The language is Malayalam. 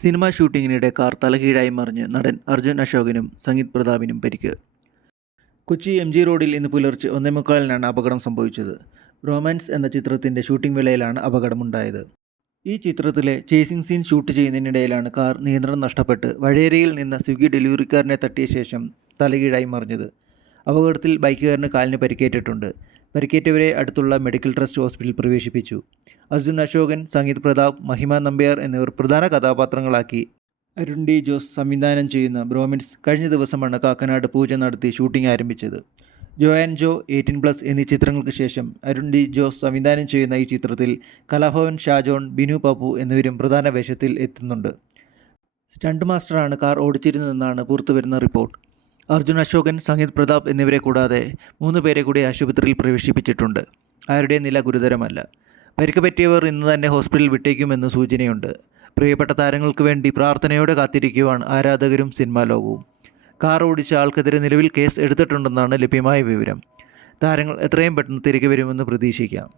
സിനിമാ ഷൂട്ടിങ്ങിനിടെ കാർ തലകീഴായി മറിഞ്ഞ് നടൻ അർജുൻ അശോകനും സംഗീത് പ്രതാപിനും പരിക്ക്. കൊച്ചി MG റോഡിൽ ഇന്ന് പുലർച്ചെ 1:45-നാണ് അപകടം സംഭവിച്ചത്. റൊമാൻസ് എന്ന ചിത്രത്തിൻ്റെ ഷൂട്ടിംഗ് വേളയിലാണ് അപകടമുണ്ടായത്. ഈ ചിത്രത്തിലെ ചേസിംഗ് സീൻ ഷൂട്ട് ചെയ്യുന്നതിനിടയിലാണ് കാർ നിയന്ത്രണം നഷ്ടപ്പെട്ട് വഴിയരികിൽ നിന്ന സ്വിഗ്ഗി ഡെലിവറിക്കാരനെ തട്ടിയ ശേഷം തലകീഴായി മറിഞ്ഞത്. അപകടത്തിൽ ബൈക്കുകാരന് കാലിന് പരിക്കേറ്റിട്ടുണ്ട്. പരിക്കേറ്റവരെ അടുത്തുള്ള മെഡിക്കൽ ട്രസ്റ്റ് ഹോസ്പിറ്റലിൽ പ്രവേശിപ്പിച്ചു. അർജുൻ അശോകൻ, സംഗീത് പ്രതാപ്, മഹിമ നമ്പ്യാർ എന്നിവർ പ്രധാന കഥാപാത്രങ്ങളാക്കി അരുൺ ഡി ജോസ് സംവിധാനം ചെയ്യുന്ന ബ്രോമിൻസ് കഴിഞ്ഞ ദിവസമാണ് കാക്കനാട് പൂജ നടത്തി ഷൂട്ടിംഗ് ആരംഭിച്ചത്. ജോ ആൻഡ് ജോ, 18+ എന്നീ ചിത്രങ്ങൾക്ക് ശേഷം അരുൺ ഡി ജോസ് സംവിധാനം ചെയ്യുന്ന ഈ ചിത്രത്തിൽ കലാഭവൻ ഷാജോൺ, ബിനു പപ്പു എന്നിവരും പ്രധാന വേഷത്തിൽ എത്തുന്നുണ്ട്. സ്റ്റണ്ട് മാസ്റ്ററാണ് കാർ ഓടിച്ചിരുന്നതെന്നാണ് പുറത്തുവരുന്ന റിപ്പോർട്ട്. അർജുൻ അശോകൻ, സംഗീത് പ്രതാപ് എന്നിവരെ കൂടാതെ 3 പേരെ കൂടി ആശുപത്രിയിൽ പ്രവേശിപ്പിച്ചിട്ടുണ്ട്. ആരുടെയും നില ഗുരുതരമല്ല. പരിക്ക് പറ്റിയവർ ഇന്ന് തന്നെ ഹോസ്പിറ്റൽ വിട്ടേക്കുമെന്ന് സൂചനയുണ്ട്. പ്രിയപ്പെട്ട താരങ്ങൾക്ക് വേണ്ടി പ്രാർത്ഥനയോടെ കാത്തിരിക്കുവാണ് ആരാധകരും സിനിമാ ലോകവും. കാർ ഓടിച്ച ആൾക്കെതിരെ നിലവിൽ കേസ് എടുത്തിട്ടുണ്ടെന്നാണ് ലഭ്യമായ വിവരം. താരങ്ങൾ എത്രയും പെട്ടെന്ന് തിരികെ വരുമെന്ന് പ്രതീക്ഷിക്കാം.